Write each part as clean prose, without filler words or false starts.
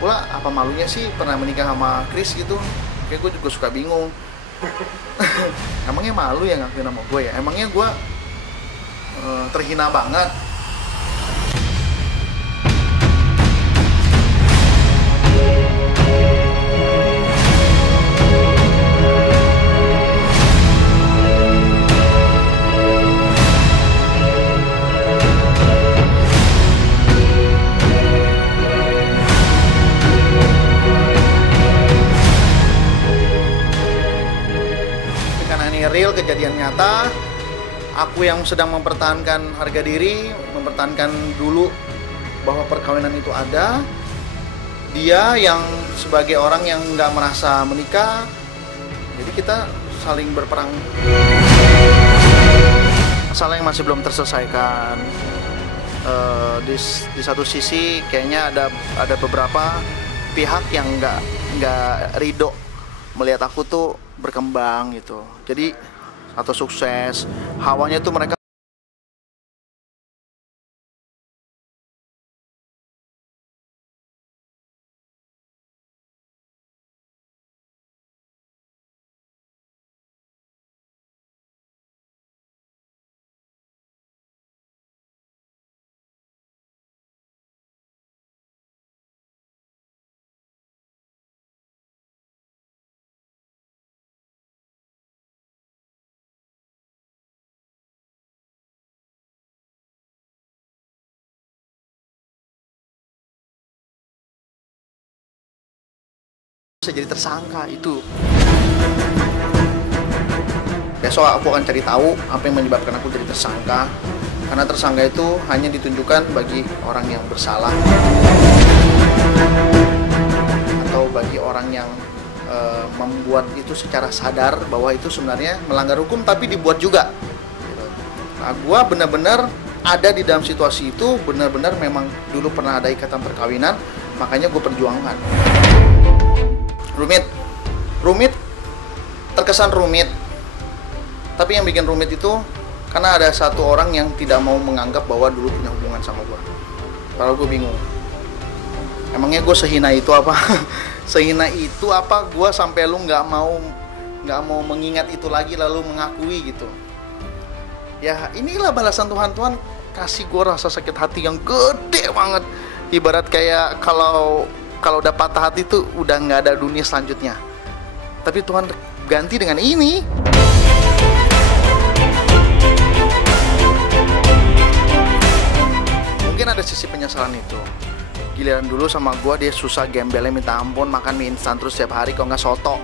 pula apa malunya sih pernah menikah sama Chris gitu. Kayak gue juga suka bingung. Emangnya malu ya ngakuin sama gue ya? Emangnya gue terhina banget? Real, kejadian nyata. Aku yang sedang mempertahankan harga diri, mempertahankan dulu bahwa perkawinan itu ada. Dia yang sebagai orang yang nggak merasa menikah. Jadi kita saling berperang. Masalah yang masih belum terselesaikan. Di satu sisi kayaknya ada beberapa pihak yang nggak ridho melihat aku tuh berkembang gitu. Jadi atau sukses, hawanya tuh mereka bisa jadi tersangka itu. Besok aku akan cari tahu apa yang menyebabkan aku jadi tersangka. Karena tersangka itu hanya ditunjukkan bagi orang yang bersalah atau bagi orang yang membuat itu secara sadar bahwa itu sebenarnya melanggar hukum tapi dibuat juga. Nah, gua benar-benar ada di dalam situasi itu, benar-benar memang dulu pernah ada ikatan perkawinan, makanya gue perjuangkan. Rumit, terkesan rumit. Tapi yang bikin rumit itu karena ada satu orang yang tidak mau menganggap bahwa dulu punya hubungan sama gue. Padahal gue bingung. Emangnya gue sehina itu apa? Sehina itu apa? Gue sampai lu nggak mau mengingat itu lagi lalu mengakui gitu. Ya inilah balasan Tuhan. Tuhan kasih gue rasa sakit hati yang gede banget. Ibarat kayak kalau udah patah hati tuh udah nggak ada dunia selanjutnya. Tapi Tuhan ganti dengan ini. Mungkin ada sisi penyesalan itu. Giliran dulu sama gua dia susah gembelnya minta ampun, makan mie instan terus setiap hari kalau nggak soto.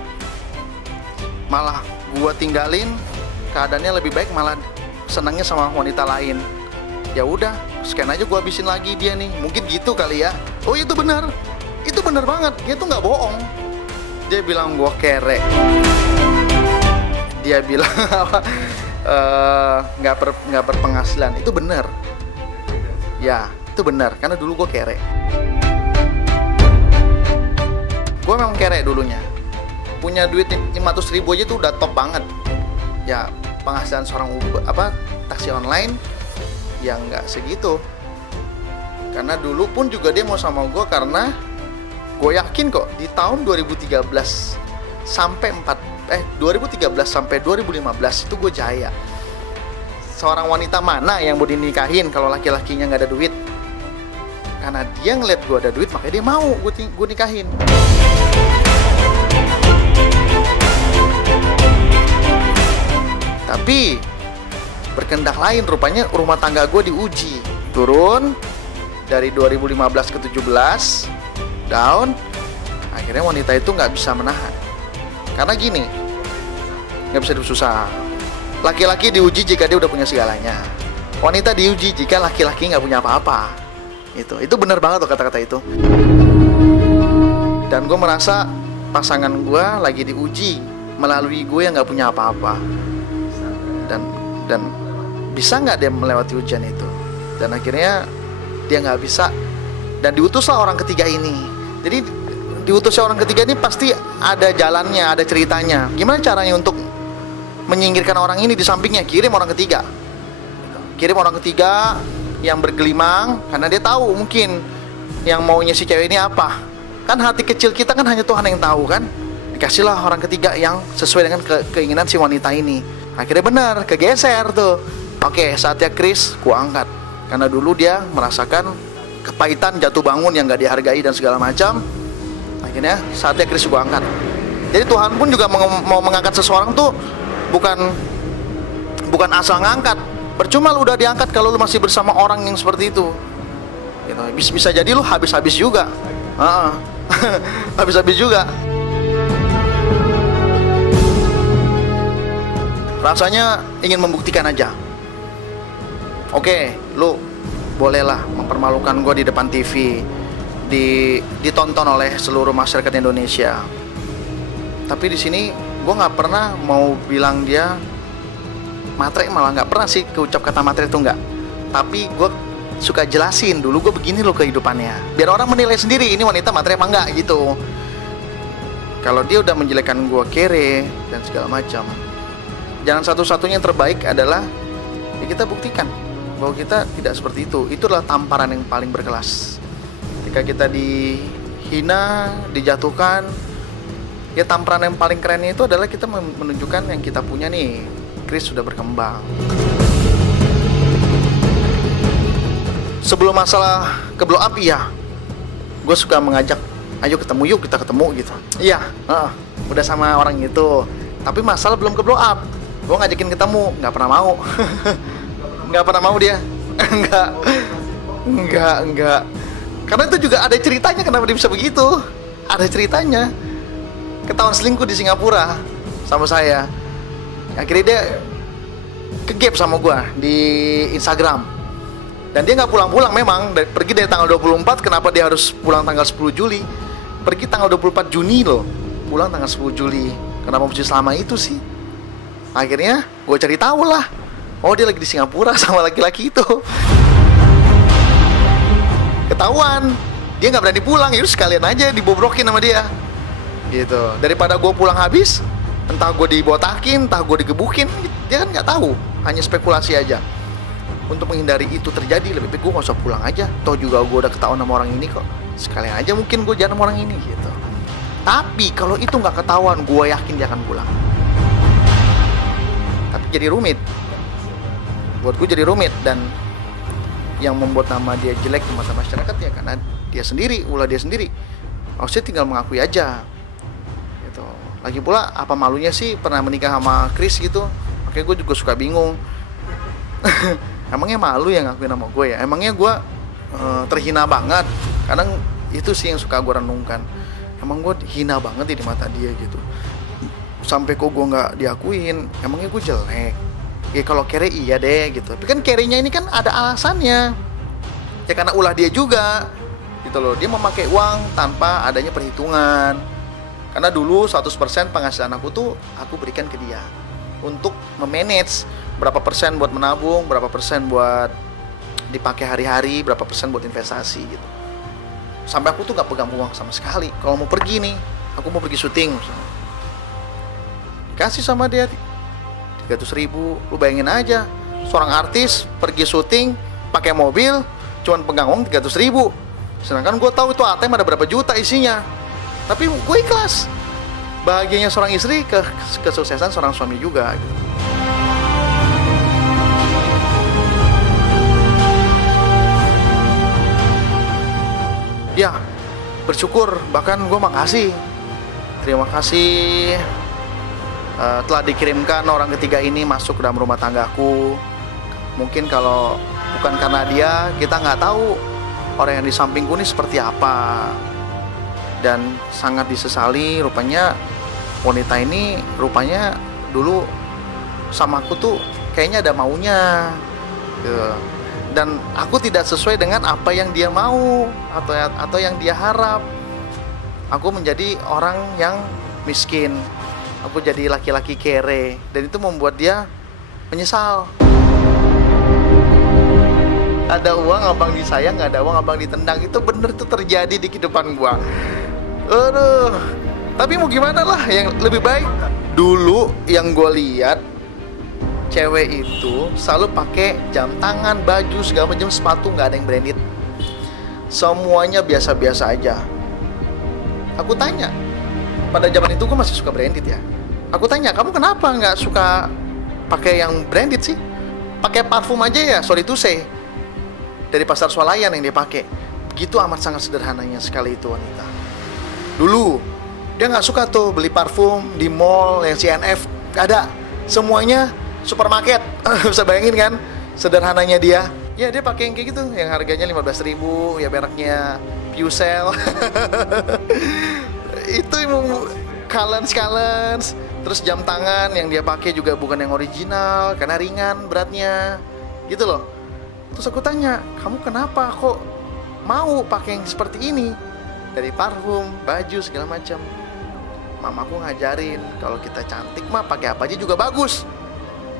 Malah gua tinggalin, keadaannya lebih baik, malah senangnya sama wanita lain. Ya udah, scan aja gua habisin lagi dia nih. Mungkin gitu kali ya. Oh itu benar. Itu benar banget, dia tuh nggak bohong. Dia bilang gua kere. Dia bilang nggak berpenghasilan. Itu benar. Ya, itu benar. Karena dulu gua kere. Gua memang kere dulunya. Punya duit 500.000 aja tuh udah top banget. Ya, penghasilan seorang taksi online ya nggak segitu. Karena dulu pun juga dia mau sama gua karena gue yakin kok di tahun 2013 sampai 2013 sampai 2015 itu gue jaya. Seorang wanita mana yang mau dinikahin kalau laki-lakinya nggak ada duit? Karena dia ngeliat gue ada duit makanya dia mau gue nikahin. Tapi berkendak lain, rupanya rumah tangga gue diuji. Turun dari 2015 ke 17 down, akhirnya wanita itu nggak bisa menahan. Karena gini, nggak bisa susah. Laki-laki diuji jika dia udah punya segalanya. Wanita diuji jika laki-laki nggak punya apa-apa. Itu benar banget tuh kata-kata itu. Dan gue merasa pasangan gue lagi diuji melalui gue yang nggak punya apa-apa. Dan bisa nggak dia melewati ujian itu? Dan akhirnya dia nggak bisa. Dan diutuslah orang ketiga ini. Jadi diutusnya orang ketiga ini pasti ada jalannya, ada ceritanya. Gimana caranya untuk menyingkirkan orang ini di sampingnya? Kirim orang ketiga. Kirim orang ketiga yang bergelimang, karena dia tahu mungkin yang maunya si cewek ini apa. Kan hati kecil kita kan hanya Tuhan yang tahu kan. Dikasihlah orang ketiga yang sesuai dengan keinginan si wanita ini. Akhirnya benar, kegeser tuh. Oke, saatnya Chris gua angkat. Karena dulu dia merasakan kepahitan jatuh bangun yang gak dihargai dan segala macam. Akhirnya saatnya Chris gua angkat. Jadi Tuhan pun juga mau mengangkat seseorang tuh bukan asal ngangkat. Percuma lu udah diangkat kalau lu masih bersama orang yang seperti itu. Gitu. Bisa jadi lu habis-habis juga. Habis-habis juga. Rasanya ingin membuktikan aja. Oke, lu bolehlah mempermalukan gue di depan TV, ditonton oleh seluruh masyarakat Indonesia. Tapi di sini gue nggak pernah mau bilang dia matre, malah nggak pernah sih keucap kata matre itu nggak. Tapi gue suka jelasin dulu gue begini loh kehidupannya, biar orang menilai sendiri ini wanita matre apa enggak gitu. Kalau dia udah menjelekkan gue kere dan segala macam, jalan satu-satunya yang terbaik adalah ya kita buktikan bahwa kita tidak seperti itu. Itulah tamparan yang paling berkelas. Ketika kita dihina, dijatuhkan, ya tamparan yang paling kerennya itu adalah kita menunjukkan yang kita punya nih. Chris sudah berkembang. Sebelum masalah ke blow up, iya, gue suka mengajak, ayo ketemu yuk, kita ketemu gitu. Iya, udah sama orang itu. Tapi masalah belum ke blow up, gue ngajakin ketemu, nggak pernah mau. Nggak pernah mau dia. Enggak. Karena itu juga ada ceritanya kenapa dia bisa begitu. Ada ceritanya. Ketahuan selingkuh di Singapura sama saya. Akhirnya dia ke-gap sama gue di Instagram. Dan dia nggak pulang-pulang memang. Pergi dari tanggal 24, kenapa dia harus pulang tanggal 10 Juli? Pergi tanggal 24 Juni loh, pulang tanggal 10 Juli. Kenapa mesti selama itu sih? Akhirnya gue cari tahu lah. Oh, dia lagi di Singapura sama laki-laki itu. Ketahuan, dia nggak berani pulang, yaudah sekalian aja dibobrokin sama dia. Gitu. Daripada gue pulang habis, entah gue dibotakin, entah gue digebukin, dia kan nggak tahu, hanya spekulasi aja. Untuk menghindari itu terjadi, lebih baik gue nggak usah pulang aja. Toh juga gue udah ketahuan sama orang ini kok. Sekalian aja mungkin gue jalan sama orang ini gitu. Tapi kalau itu nggak ketahuan, gue yakin dia akan pulang. Tapi jadi rumit. Buat gue jadi rumit, dan yang membuat nama dia jelek di mata masyarakat ya karena dia sendiri, ulah dia sendiri. Harusnya tinggal mengakui aja. Gitu. Lagi pula apa malunya sih pernah menikah sama Chris gitu? Makanya gue juga suka bingung. Emangnya malu yang ngakuin nama gue ya? Emangnya gue terhina banget? Kadang itu sih yang suka gue renungkan. Emang gue hina banget di mata dia gitu. Sampai kok gue nggak diakuin? Emangnya gue jelek? Ya kalau kere iya deh gitu. Tapi kan kerenya ini kan ada alasannya. Ya karena ulah dia juga. Gitu loh. Dia memakai uang tanpa adanya perhitungan. Karena dulu 100% penghasilan aku tuh aku berikan ke dia untuk memanage berapa persen buat menabung, berapa persen buat dipakai hari-hari, berapa persen buat investasi gitu. Sampai aku tuh gak pegang uang sama sekali. Kalau mau pergi nih, aku mau pergi syuting misalnya, dikasih sama dia 300.000. Lu bayangin aja, seorang artis pergi syuting pakai mobil cuman pegang uang 300.000. Sedangkan gue tahu itu ATM ada berapa juta isinya. Tapi gue ikhlas. Bahagianya seorang istri, kesuksesan seorang suami juga gitu. Ya, bersyukur, bahkan gue makasih. Terima kasih telah dikirimkan orang ketiga ini masuk ke dalam rumah tanggaku. Mungkin kalau bukan karena dia, kita nggak tahu orang yang di sampingku ini seperti apa. Dan sangat disesali, rupanya wanita ini rupanya dulu sama aku tuh kayaknya ada maunya gitu. Dan aku tidak sesuai dengan apa yang dia mau atau yang dia harap. Aku menjadi orang yang miskin. Aku jadi laki-laki kere, dan itu membuat dia menyesal. Ada uang abang disayang, nggak ada uang abang ditendang. Itu bener tuh terjadi di kehidupan gua. Aduh. Tapi mau gimana lah, yang lebih baik dulu yang gue lihat cewek itu selalu pakai jam tangan, baju, segala macam, sepatu nggak ada yang branded. Semuanya biasa-biasa aja. Aku tanya, pada zaman itu gue masih suka branded ya. Aku tanya, kamu kenapa nggak suka pakai yang branded sih? Pakai parfum aja ya, sorry to say, dari pasar swalayan yang dia pakai. Begitu amat sangat sederhananya sekali itu wanita. Dulu dia nggak suka tuh beli parfum di mall yang CNF, nggak ada. Semuanya supermarket. Bisa bayangin kan sederhananya dia. Ya dia pakai yang kayak gitu, yang harganya 15.000, ya mereknya Pucel. Itu emang Calens. Terus jam tangan yang dia pakai juga bukan yang original karena ringan beratnya, gitu loh. Terus aku tanya, kamu kenapa kok mau pakai yang seperti ini? Dari parfum, baju segala macam. Mamaku ngajarin kalau kita cantik mah pakai apa aja juga bagus.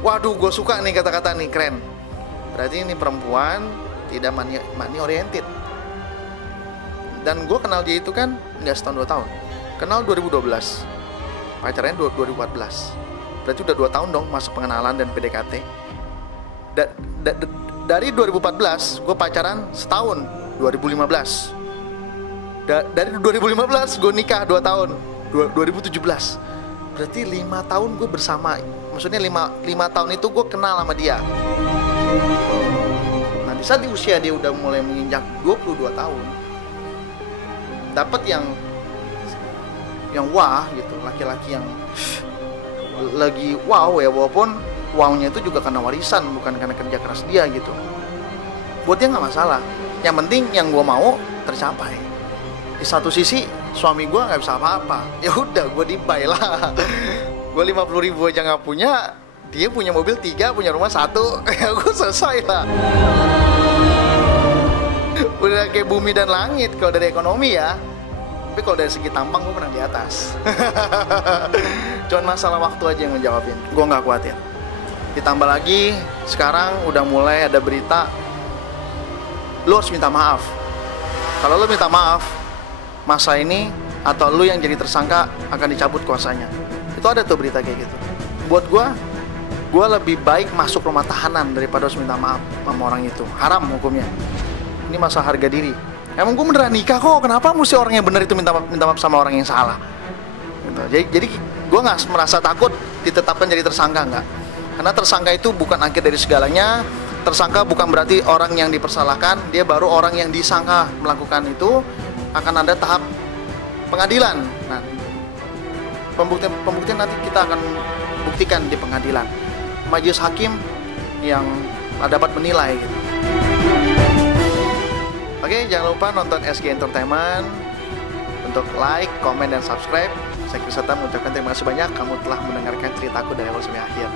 Waduh, gue suka nih kata-kata nih, keren. Berarti ini perempuan tidak money oriented. Dan gue kenal dia itu kan nggak setahun 2 tahun. Kenal 2012. Pacarnya 2014. Berarti udah 2 tahun dong masa pengenalan dan PDKT. Dari 2014 gue pacaran setahun, 2015. Dari 2015 gue nikah 2 tahun, 2017. Berarti 5 tahun gue bersama. Maksudnya 5 tahun itu gue kenal sama dia. Nah di saat di usia dia udah mulai menginjak 22 tahun, dapat yang wah gitu, laki-laki yang lagi wow ya, walaupun wownya itu juga karena warisan, bukan karena kerja keras dia gitu. Buat dia nggak masalah, yang penting yang gue mau tercapai. Di satu sisi suami gue nggak bisa apa-apa, ya udah gue dibuy lah. Gue 50.000 aja nggak punya, dia punya mobil 3, punya rumah 1, ya gue selesai lah. Udah kayak bumi dan langit kalau dari ekonomi ya. Tapi kalau dari segi tampang gue pernah di atas. Cuman masalah waktu aja yang ngejawabin. Gue nggak khawatir. Ditambah lagi sekarang udah mulai ada berita, lu harus minta maaf. Kalau lu minta maaf, masa ini atau lu yang jadi tersangka akan dicabut kuasanya. Itu ada tuh berita kayak gitu. Buat gue lebih baik masuk rumah tahanan daripada harus minta maaf sama orang itu. Haram hukumnya. Ini masalah harga diri. Emang gue beneran nikah kok, kenapa mesti orang yang bener itu minta maaf sama orang yang salah? Gitu. Jadi gue nggak merasa takut ditetapkan jadi tersangka, nggak. Karena tersangka itu bukan akhir dari segalanya. Tersangka bukan berarti orang yang dipersalahkan, dia baru orang yang disangka melakukan itu. Akan ada tahap pengadilan. Nah, pembuktian nanti kita akan buktikan di pengadilan. Majelis hakim yang dapat menilai gitu. Oke, jangan lupa nonton SG Entertainment. Untuk like, komen, dan subscribe. Saya Chris Seta mengucapkan terima kasih banyak. Kamu telah mendengarkan ceritaku dari awal sampai akhir.